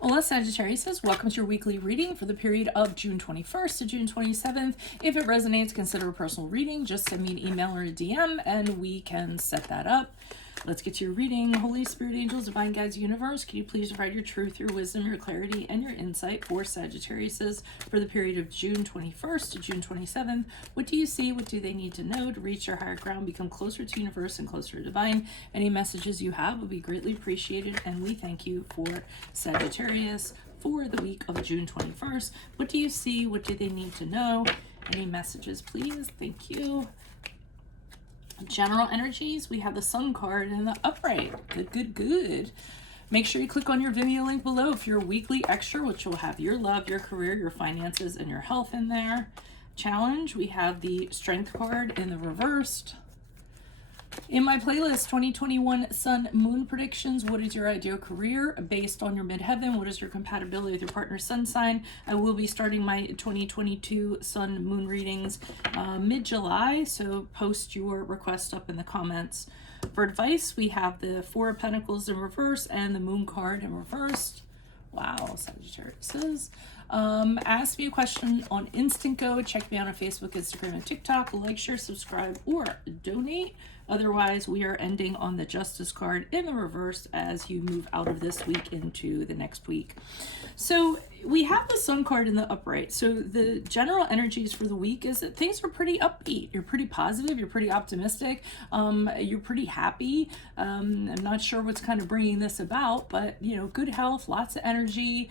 Hola Sagittarius, welcome to your weekly reading for the period of June 21st to June 27th. If it resonates, consider a personal reading. Just send me an email or a DM and we can set that up. Let's get to your reading. Holy Spirit, angels, divine guides, universe, can you please provide your truth, your wisdom, your clarity, and your insight for Sagittarius for the period of June 21st to June 27th? What do you see? What do they need to know to reach their higher ground, become closer to universe and closer to divine? Any messages you have will be greatly appreciated, and we thank you for Sagittarius for the week of June 21st. What do you see? What do they need to know? Any messages, please? Thank you. General energies, we have the Sun card and the upright. Good. Make sure you click on your Vimeo link below for your weekly extra, which will have your love, your career, your finances, and your health in there. Challenge, we have the Strength card in the reversed. In my playlist, 2021 Sun Moon predictions. What is your ideal career based on your midheaven? What is your compatibility with your partner's sun sign? I will be starting my 2022 Sun Moon readings mid-July, so post your request up in the comments. For advice, we have the Four of Pentacles in reverse and the Moon card in reversed. Wow, Sagittarius says. Ask me a question on Instant Go. Check me out on Facebook, Instagram, and TikTok. Like, share, subscribe, or donate. Otherwise, we are ending on the Justice card in the reverse as you move out of this week into the next week. So we have the Sun card in the upright. So the general energies for the week is that things are pretty upbeat. You're pretty positive. You're pretty optimistic. You're pretty happy. I'm not sure what's kind of bringing this about, but, you know, good health, lots of energy,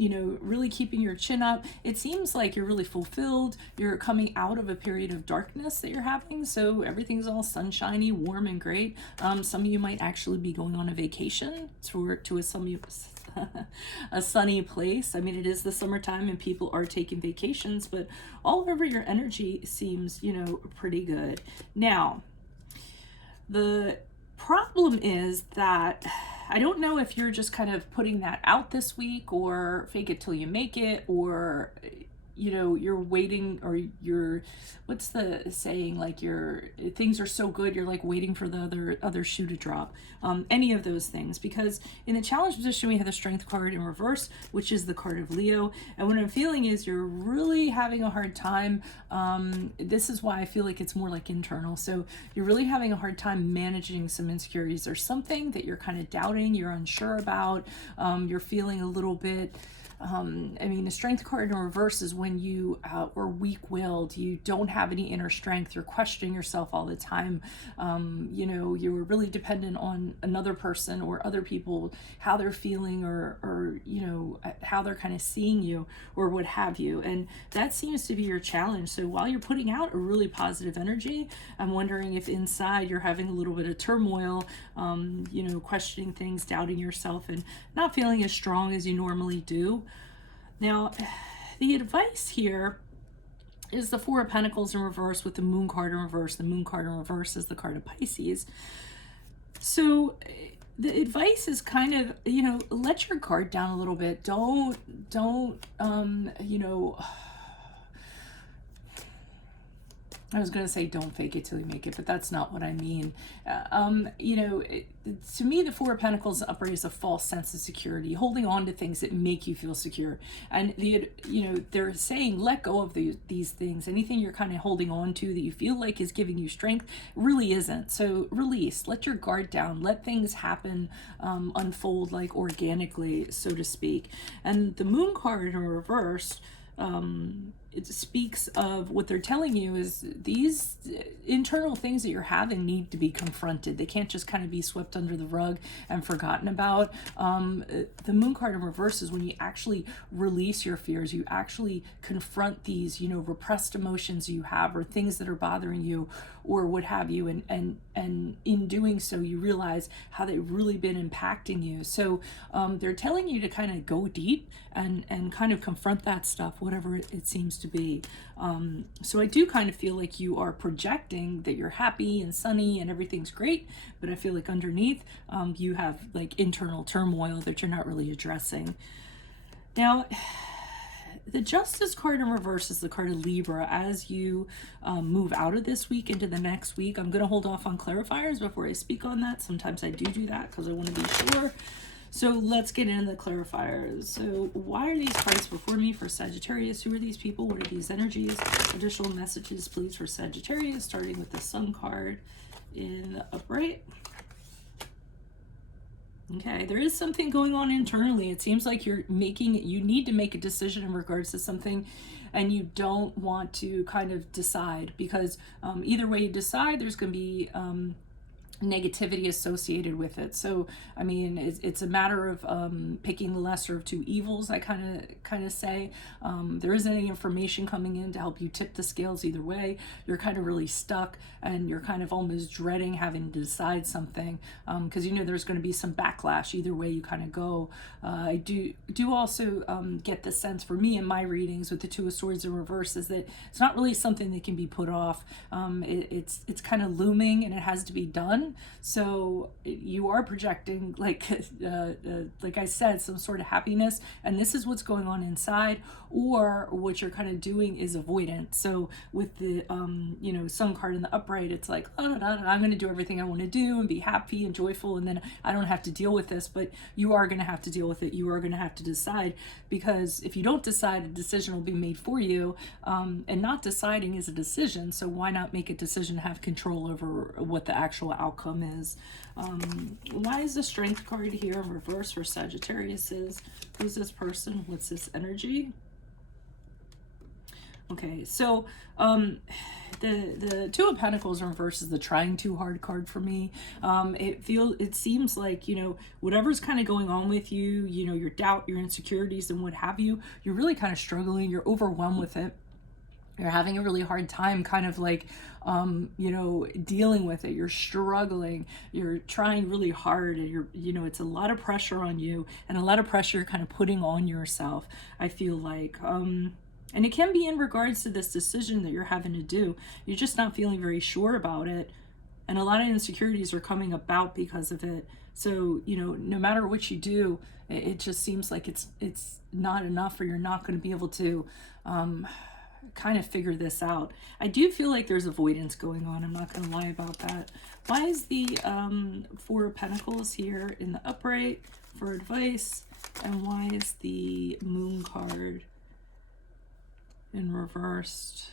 you know, really keeping your chin up. It seems like you're really fulfilled. You're coming out of a period of darkness that you're having. So everything's all sunshiny, warm, and great. Some of you might actually be going on a vacation to a sunny place. I mean, it is the summertime and people are taking vacations, but all over your energy seems, you know, pretty good. Now, the problem is that I don't know if you're just kind of putting that out this week or fake it till you make it, or, you know, you're waiting, or you're, what's the saying, like things are so good you're like waiting for the other shoe to drop. Any of those things, because in the challenge position we have the Strength card in reverse, which is the card of Leo, and what I'm feeling is you're really having a hard time. This is why I feel like it's more like internal. So you're really having a hard time managing some insecurities or something that you're kind of doubting, you're unsure about, you're feeling a little bit. I mean, the Strength card in reverse is when you are weak-willed, you don't have any inner strength, you're questioning yourself all the time. You know, you're really dependent on another person or other people, how they're feeling, or you know, how they're kind of seeing you or what have you. And that seems to be your challenge. So while you're putting out a really positive energy, I'm wondering if inside you're having a little bit of turmoil, you know, questioning things, doubting yourself, and not feeling as strong as you normally do. Now, the advice here is the Four of Pentacles in reverse with the Moon card in reverse. The Moon card in reverse is the card of Pisces. So the advice is kind of, you know, let your guard down a little bit. Don't, you know, I was going to say don't fake it till you make it, but that's not what I mean. You know, to me, the Four of Pentacles upright is a false sense of security, holding on to things that make you feel secure. And, you know, they're saying let go of these things. Anything you're kind of holding on to that you feel like is giving you strength really isn't. So release, let your guard down, let things happen, unfold like organically, so to speak. And the Moon card in reverse, it speaks of what they're telling you is these internal things that you're having need to be confronted. They can't just kind of be swept under the rug and forgotten about. The Moon card in reverse is when you actually release your fears, you actually confront these, you know, repressed emotions you have or things that are bothering you or what have you, and in doing so you realize how they've really been impacting you. So they're telling you to kind of go deep and kind of confront that stuff, whatever it seems to be. So I do kind of feel like you are projecting that you're happy and sunny and everything's great, but I feel like underneath you have like internal turmoil that you're not really addressing. Now, the Justice card in reverse is the card of Libra. As you move out of this week into the next week, I'm going to hold off on clarifiers before I speak on that. Sometimes I do that because I want to be sure. So let's get into the clarifiers. So why are these cards before me for Sagittarius? Who are these people? What are these energies? Additional messages, please, for Sagittarius, starting with the Sun card in the upright. Okay, there is something going on internally. It seems like you need to make a decision in regards to something, and you don't want to kind of decide, because either way you decide, there's going to be negativity associated with it. So I mean, it's a matter of picking the lesser of two evils, I kind of say. There isn't any information coming in to help you tip the scales either way. You're kind of really stuck, and you're kind of almost dreading having to decide something, because you know there's going to be some backlash either way you kind of go. I do also get the sense, for me in my readings with the Two of Swords in reverse, is that it's not really something that can be put off. It's kind of looming, and it has to be done. So you are projecting, like I said, some sort of happiness, and this is what's going on inside, or what you're kind of doing is avoidant. So with the Sun card in the upright, it's like, I'm going to do everything I want to do and be happy and joyful, and then I don't have to deal with this. But you are going to have to deal with it. You are going to have to decide, because if you don't decide, a decision will be made for you, and not deciding is a decision. So why not make a decision to have control over what the actual outcome is? Why is the Strength card here in reverse for Sagittarius? Who's this person? What's this energy? Okay, so the Two of Pentacles in reverse is the trying too hard card for me. It seems like, whatever's kind of going on with you, your doubt, your insecurities, and what have you, you're really kind of struggling. You're overwhelmed with it. You're having a really hard time kind of like, dealing with it. You're struggling. You're trying really hard, and it's a lot of pressure on you, and a lot of pressure kind of putting on yourself, I feel like. And it can be in regards to this decision that you're having to do. You're just not feeling very sure about it. And a lot of insecurities are coming about because of it. So, no matter what you do, it just seems like it's not enough, or you're not going to be able to kind of figure this out. I do feel like there's avoidance going on. I'm not going to lie about that. Why is the Four of Pentacles here in the upright for advice? And why is the Moon card in reversed?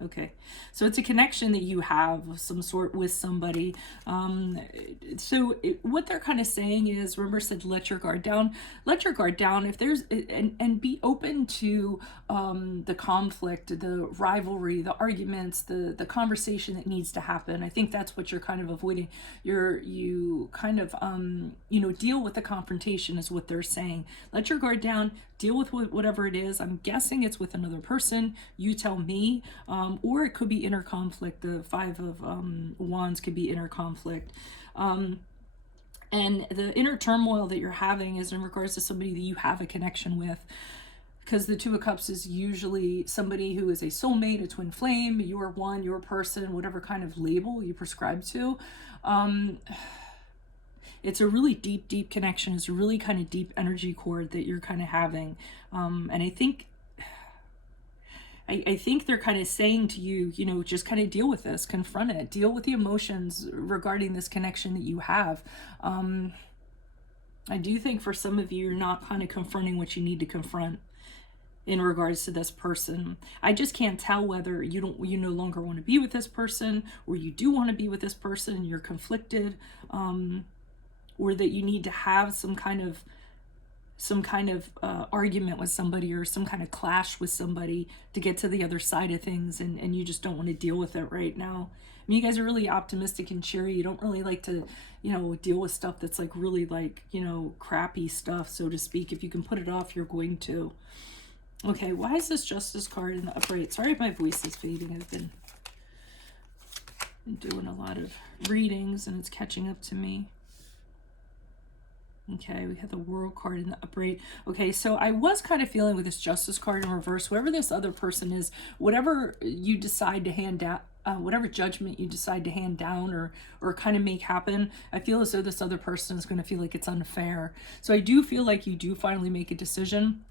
Okay, so it's a connection that you have of some sort with somebody. What they're kind of saying is, remember, said let your guard down. Let your guard down. If there's and be open to the conflict, the rivalry, the arguments, the conversation that needs to happen. I think that's what you're kind of avoiding. You kind of deal with the confrontation is what they're saying. Let your guard down. Deal with whatever it is. I'm guessing it's with another person. You tell me. Or it could be inner conflict. The Five of Wands could be inner conflict. And the inner turmoil that you're having is in regards to somebody that you have a connection with. Because the Two of Cups is usually somebody who is a soulmate, a twin flame, your one, your person, whatever kind of label you prescribe to. It's a really deep connection. It's a really kind of deep energy cord that you're kind of having. And I think they're kind of saying to you, just kind of deal with this, confront it, deal with the emotions regarding this connection that you have. I do think for some of you, you're not kind of confronting what you need to confront in regards to this person. I just can't tell whether you no longer want to be with this person, or you do want to be with this person and you're conflicted, or that you need to have some kind of argument with somebody, or some kind of clash with somebody to get to the other side of things, and you just don't want to deal with it right now. I mean, you guys are really optimistic and cheery. You don't really like to, deal with stuff that's like really like, crappy stuff, so to speak. If you can put it off, you're going to. Okay, why is this Justice card in the upright? Sorry if my voice is fading. I've been doing a lot of readings and it's catching up to me. Okay, we have the World card in the upright. Okay, so I was kind of feeling with this Justice card in reverse, whoever this other person is, whatever you decide to hand down, whatever judgment you decide to hand down or kind of make happen, I feel as though this other person is going to feel like it's unfair. So I do feel like you do finally make a decision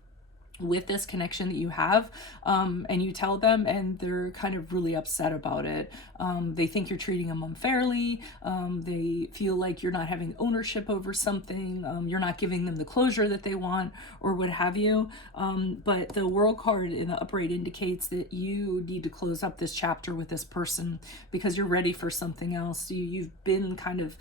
with this connection that you have, and you tell them and they're kind of really upset about it. They think you're treating them unfairly. They feel like you're not having ownership over something. You're not giving them the closure that they want or what have you. But the World card in the upright indicates that you need to close up this chapter with this person because you're ready for something else. You've been kind of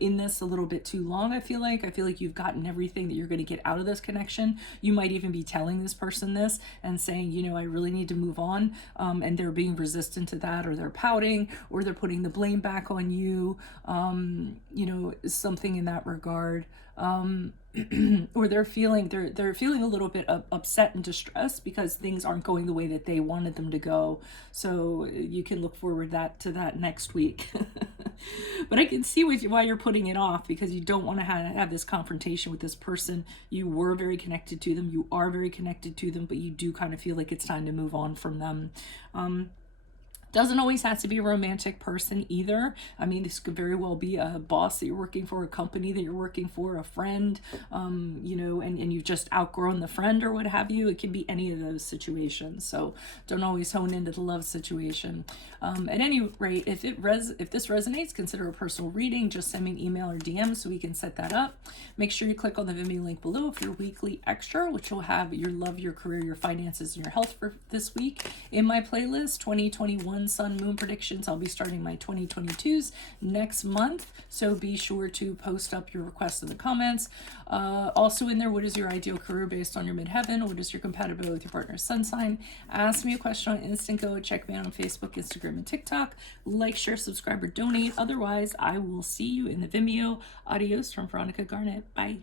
in this a little bit too long. I feel like you've gotten everything that you're going to get out of this connection. You might even be telling this person this and saying, I really need to move on, and they're being resistant to that, or they're pouting, or they're putting the blame back on you, something in that regard. Or they're feeling a little bit upset and distressed because things aren't going the way that they wanted them to go. So you can look forward to that next week. But I can see why you're putting it off, because you don't want to have this confrontation with this person. You were very connected to them. You are very connected to them, but you do kind of feel like it's time to move on from them. Doesn't always have to be a romantic person either. I mean, this could very well be a boss that you're working for, a company that you're working for, a friend, and you've just outgrown the friend or what have you. It can be any of those situations. So don't always hone into the love situation. At any rate, if this resonates, consider a personal reading. Just send me an email or DM so we can set that up. Make sure you click on the Vimeo link below for your weekly extra, which will have your love, your career, your finances, and your health for this week. In my playlist, 2021 Sun Moon predictions. I'll be starting my 2022s next month, so be sure to post up your requests in the comments. Also in there, what is your ideal career based on your midheaven? What is your compatibility with your partner's sun sign? Ask me a question on Instant Go. Check me out on Facebook, Instagram, and TikTok. Like, share, subscribe, or donate. Otherwise, I will see you in the Vimeo. Adios from Veronica Garnett. Bye.